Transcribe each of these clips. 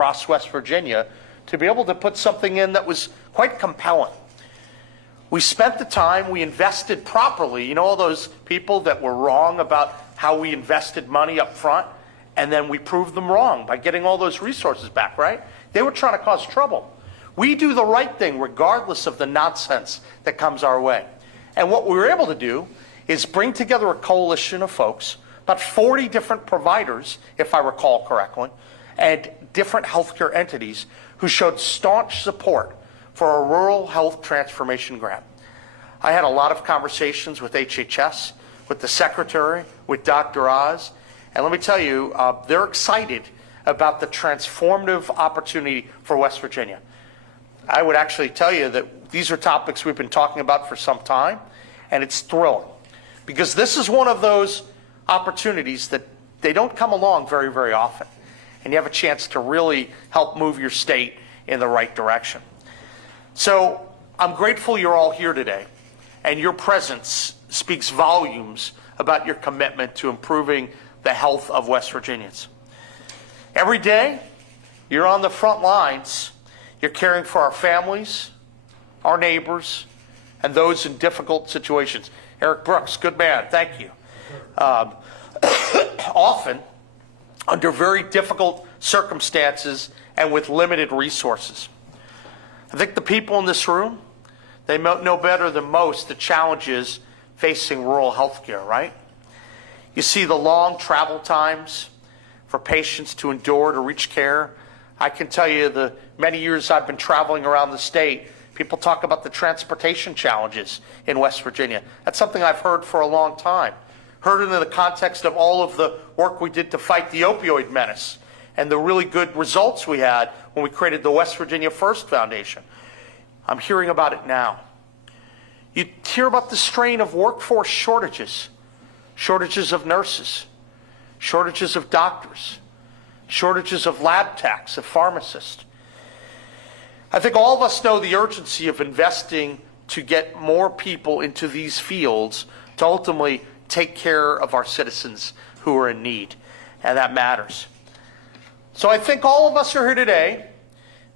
across West Virginia to be able to put something in that was quite compelling. We spent the time, we invested properly. You know, all those people that were wrong about how we invested money up front, and then we proved them wrong by getting all those resources back, right? They were trying to cause trouble. We do the right thing regardless of the nonsense that comes our way. And what we were able to do is bring together a coalition of folks, about 40 different providers, if I recall correctly, and different healthcare entities who showed staunch support for a rural health transformation grant. I had a lot of conversations with HHS, with the Secretary, with Dr. Oz, and let me tell you, they're excited about the transformative opportunity for West Virginia. I would actually tell you that these are topics we've been talking about for some time, and it's thrilling, because this is one of those opportunities that they don't come along very, very often, and you have a chance to really help move your state in the right direction. So I'm grateful you're all here today, and your presence speaks volumes about your commitment to improving the health of West Virginians. Every day, you're on the front lines. You're caring for our families, our neighbors, and those in difficult situations. Eric Brooks, good man, thank you. Often under very difficult circumstances and with limited resources. I think the people in this room, they know better than most the challenges facing rural healthcare, right? You see the long travel times for patients to endure to reach care. I can tell you the many years I've been traveling around the state, people talk about the transportation challenges in West Virginia. That's something I've heard for a long time. Heard it in the context of all of the work we did to fight the opioid menace and the really good results we had when we created the West Virginia First Foundation. I'm hearing about it now. You hear about the strain of workforce shortages, shortages of nurses, shortages of doctors, shortages of lab techs, of pharmacists. I think all of us know the urgency of investing to get more people into these fields to ultimately take care of our citizens who are in need, and that matters. So I think all of us are here today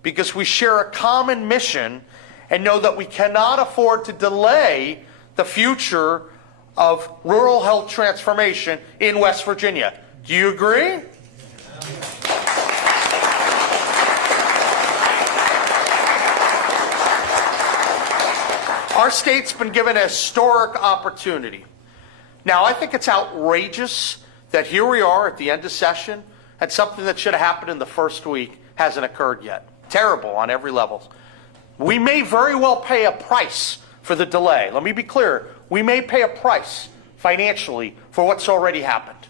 because we share a common mission and know that we cannot afford to delay the future of rural health transformation in West Virginia. Do you agree? Our state's been given a historic opportunity. Now, I think it's outrageous that here we are at the end of session and something that should have happened in the first week hasn't occurred yet. Terrible on every level. We may very well pay a price for the delay. Let me be clear. We may pay a price financially for what's already happened.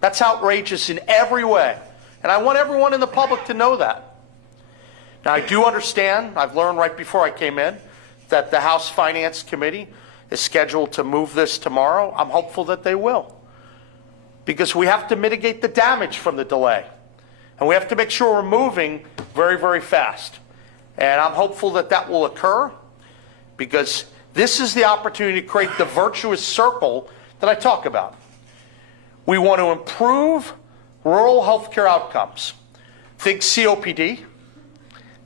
That's outrageous in every way. And I want everyone in the public to know that. Now, I do understand, I've learned right before I came in, that the House Finance Committee is scheduled to move this tomorrow. I'm hopeful that they will, because we have to mitigate the damage from the delay. And we have to make sure we're moving very, very fast. And I'm hopeful that that will occur, because this is the opportunity to create the virtuous circle that I talk about. We want to improve rural healthcare outcomes. Think COPD,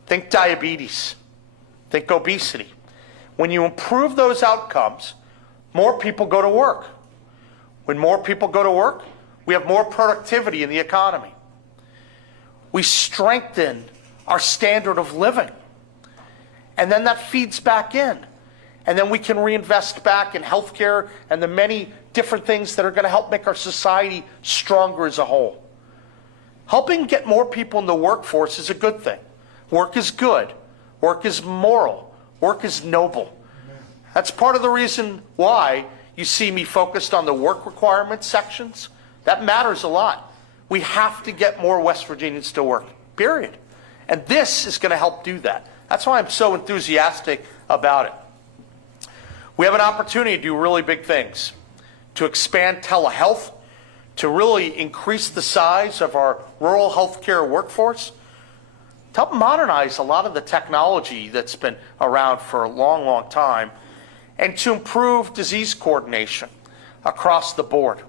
think diabetes, think obesity. When you improve those outcomes, more people go to work. When more people go to work, we have more productivity in the economy. We strengthen our standard of living. And then that feeds back in. And then we can reinvest back in healthcare and the many different things that are going to help make our society stronger as a whole. Helping get more people in the workforce is a good thing. Work is good. Work is moral. Work is noble. That's part of the reason why you see me focused on the work requirement sections. That matters a lot. We have to get more West Virginians to work, period. And this is going to help do that. That's why I'm so enthusiastic about it. We have an opportunity to do really big things, to expand telehealth, to really increase the size of our rural healthcare workforce, to help modernize a lot of the technology that's been around for a long, long time, and to improve disease coordination across the board.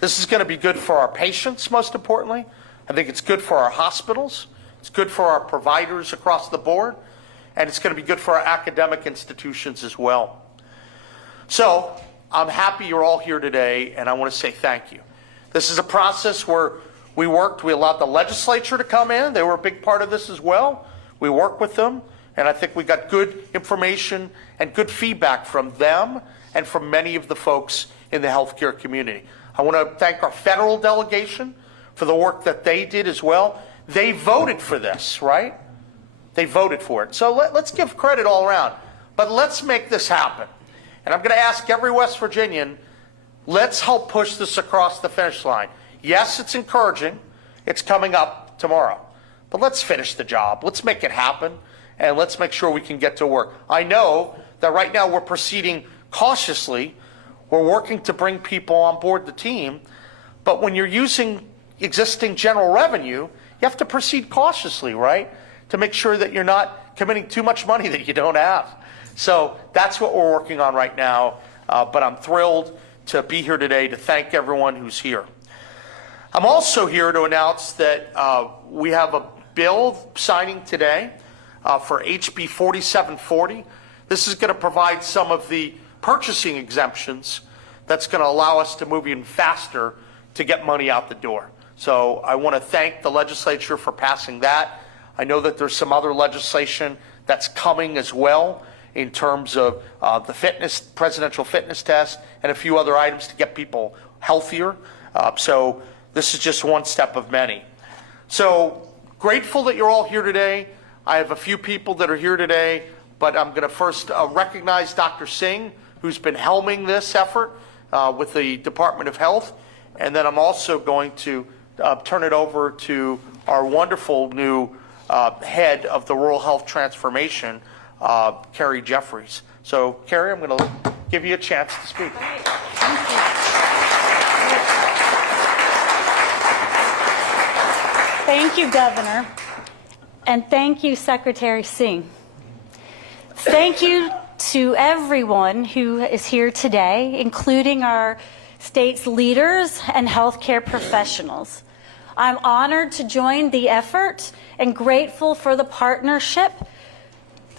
This is going to be good for our patients, most importantly. I think it's good for our hospitals. It's good for our providers across the board, and it's going to be good for our academic institutions as well. So I'm happy you're all here today, and I want to say thank you. This is a process where we allowed the legislature to come in. They were a big part of this as well. We worked with them, and I think we got good information and good feedback from them and from many of the folks in the healthcare community. I want to thank our federal delegation for the work that they did as well. They voted for this, right? They voted for it. So let's give credit all around. But let's make this happen. And I'm going to ask every West Virginian, let's help push this across the finish line. Yes, it's encouraging. It's coming up tomorrow. But let's finish the job. Let's make it happen. And let's make sure we can get to work. I know that right now we're proceeding cautiously. We're working to bring people on board the team. But when you're using existing general revenue, you have to proceed cautiously, right? To make sure that you're not committing too much money that you don't have. So that's what we're working on right now. But I'm thrilled to be here today to thank everyone who's here. I'm also here to announce that we have a bill signing today for HB 4740. This is going to provide some of the purchasing exemptions that's going to allow us to move even faster to get money out the door. So I want to thank the legislature for passing that. I know that there's some other legislation that's coming as well in terms of the presidential fitness test and a few other items to get people healthier. So this is just one step of many. So grateful that you're all here today. I have a few people that are here today, but I'm going to first recognize Dr. Singh, who's been helming this effort with the Department of Health. And then I'm also going to turn it over to our wonderful new head of the Rural Health Transformation, Carrie Jeffries. So, Carrie, I'm going to give you a chance to speak. Thank you, Governor. And thank you, Secretary Singh. Thank you to everyone who is here today, including our state's leaders and healthcare professionals. I'm honored to join the effort and grateful for the partnership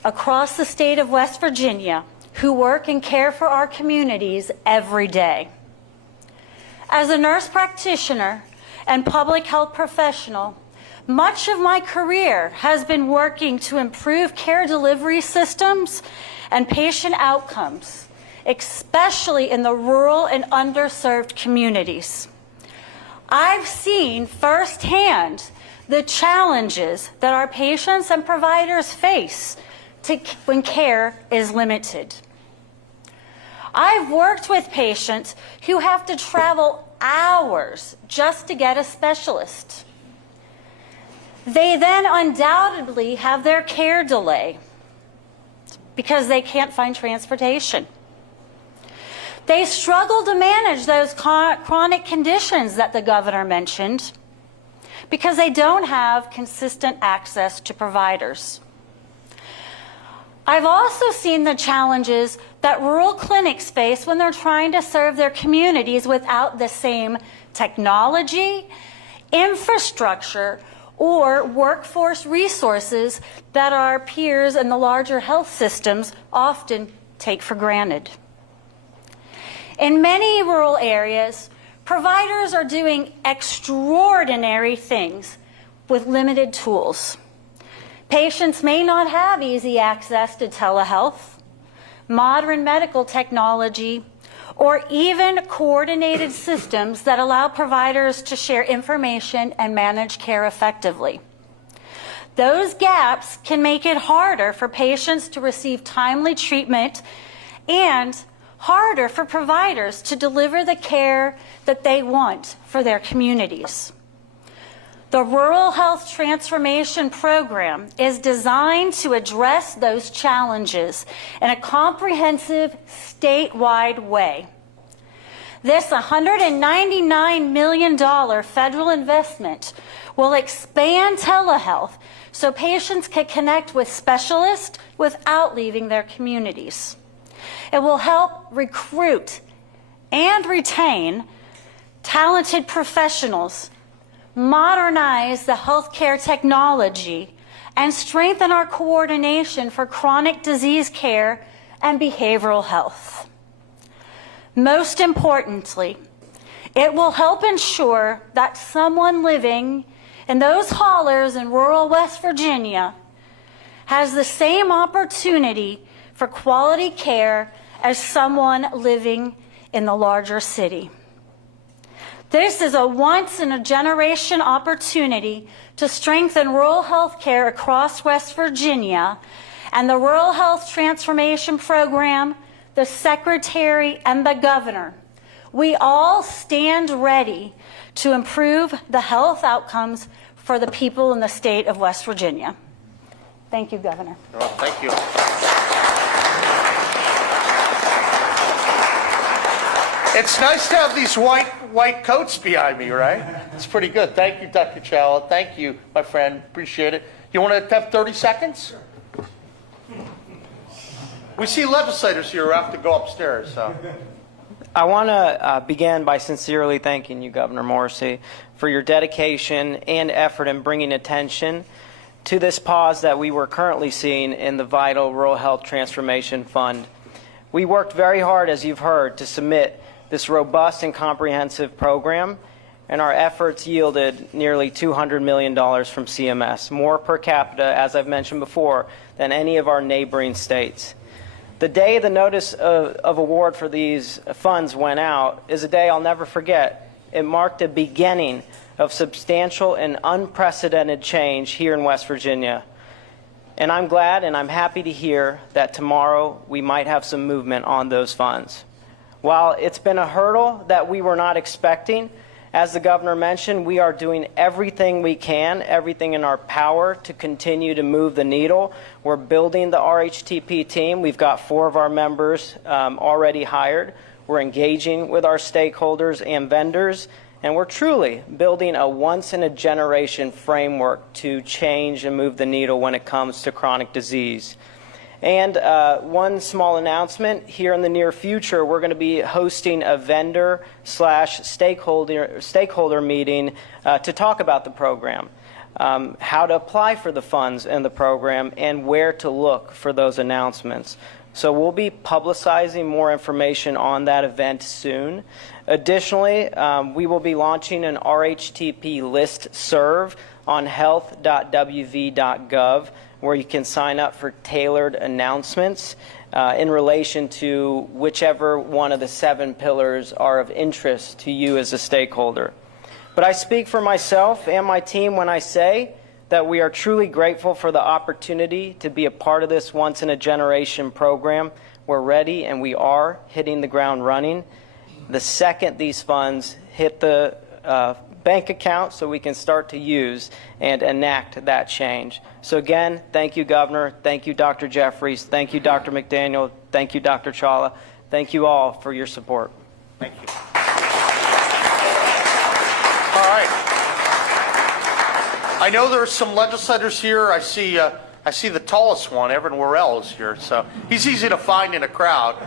across the state of West Virginia who work and care for our communities every day. As a nurse practitioner and public health professional, much of my career has been working to improve care delivery systems and patient outcomes, especially in the rural and underserved communities. I've seen firsthand the challenges that our patients and providers face when care is limited. I've worked with patients who have to travel hours just to get a specialist. They then undoubtedly have their care delay because they can't find transportation. They struggle to manage those chronic conditions that the governor mentioned because they don't have consistent access to providers. I've also seen the challenges that rural clinics face when they're trying to serve their communities without the same technology, infrastructure, or workforce resources that our peers in the larger health systems often take for granted. In many rural areas, providers are doing extraordinary things with limited tools. Patients may not have easy access to telehealth, modern medical technology, or even coordinated systems that allow providers to share information and manage care effectively. Those gaps can make it harder for patients to receive timely treatment and harder for providers to deliver the care that they want for their communities. The Rural Health Transformation Program is designed to address those challenges in a comprehensive, statewide way. This $199 million federal investment will expand telehealth so patients can connect with specialists without leaving their communities. It will help recruit and retain talented professionals modernize the healthcare technology, and strengthen our coordination for chronic disease care and behavioral health. Most importantly, it will help ensure that someone living in those hollers in rural West Virginia has the same opportunity for quality care as someone living in the larger city. This is a once-in-a-generation opportunity to strengthen rural health care across West Virginia, and the Rural Health Transformation Program, the Secretary, and the Governor, we all stand ready to improve the health outcomes for the people in the state of West Virginia. Thank you, Governor. Well, thank you. It's nice to have these white coats behind me, right? It's pretty good. Thank you, Dr. Challa. Thank you, my friend. Appreciate it. You want to have 30 seconds? We see legislators here who have to go upstairs. So. I want to begin by sincerely thanking you, Governor Morrisey, for your dedication and effort in bringing attention to this pause that we were currently seeing in the vital Rural Health Transformation Fund. We worked very hard, as you've heard, to submit this robust and comprehensive program, and our efforts yielded nearly $200 million from CMS, more per capita, as I've mentioned before, than any of our neighboring states. The day the notice of award for these funds went out is a day I'll never forget. It marked the beginning of substantial and unprecedented change here in West Virginia. And I'm glad and I'm happy to hear that tomorrow we might have some movement on those funds. While it's been a hurdle that we were not expecting, as the governor mentioned, we are doing everything we can, everything in our power to continue to move the needle. We're building the RHTP team. We've got 4 of our members already hired. We're engaging with our stakeholders and vendors, and we're truly building a once-in-a-generation framework to change and move the needle when it comes to chronic disease. And one small announcement, here in the near future, we're going to be hosting a vendor/stakeholder meeting to talk about the program, how to apply for the funds in the program, and where to look for those announcements. So we'll be publicizing more information on that event soon. Additionally, we will be launching an RHTP list serve on health.wv.gov, where you can sign up for tailored announcements in relation to whichever one of the 7 pillars are of interest to you as a stakeholder. But I speak for myself and my team when I say that we are truly grateful for the opportunity to be a part of this once-in-a-generation program. We're ready and we are hitting the ground running. The second these funds hit the bank account, so we can start to use and enact that change. So again, thank you, Governor. Thank you, Dr. Jeffries. Thank you, Dr. McDaniel. Thank you, Dr. Challa. Thank you all for your support. Thank you. All right. I know there are some legislators here. I see the tallest one, Evan Worrell, is here, so he's easy to find in a crowd.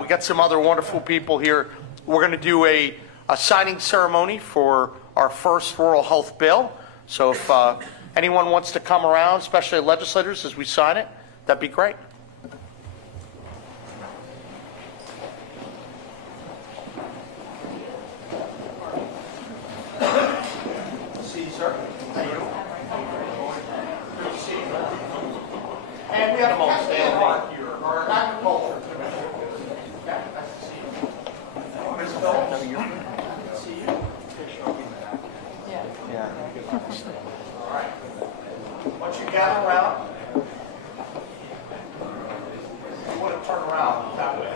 We got some other wonderful people here. We're going to do a signing ceremony for our first rural health bill. So if anyone wants to come around, especially legislators, as we sign it, that'd be great. See you, sir. Thank you. Good to see you. And we have Captain Mark here, our agriculture commissioner. Yeah, nice to see you. Ms. Phillips. All right. Once you gather around, you want to turn around that way.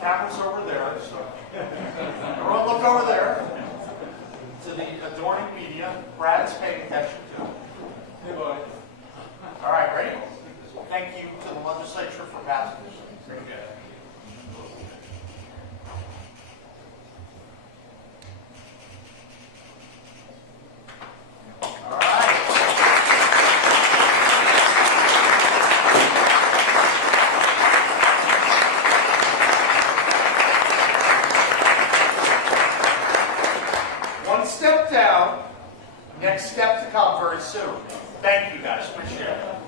Camera's over there. So everyone look over there to the adorning media. Brad's paying attention to. All right, ready? Thank you to the legislature for passing this. Very good. Next step to come very soon. Thank you guys. Appreciate it.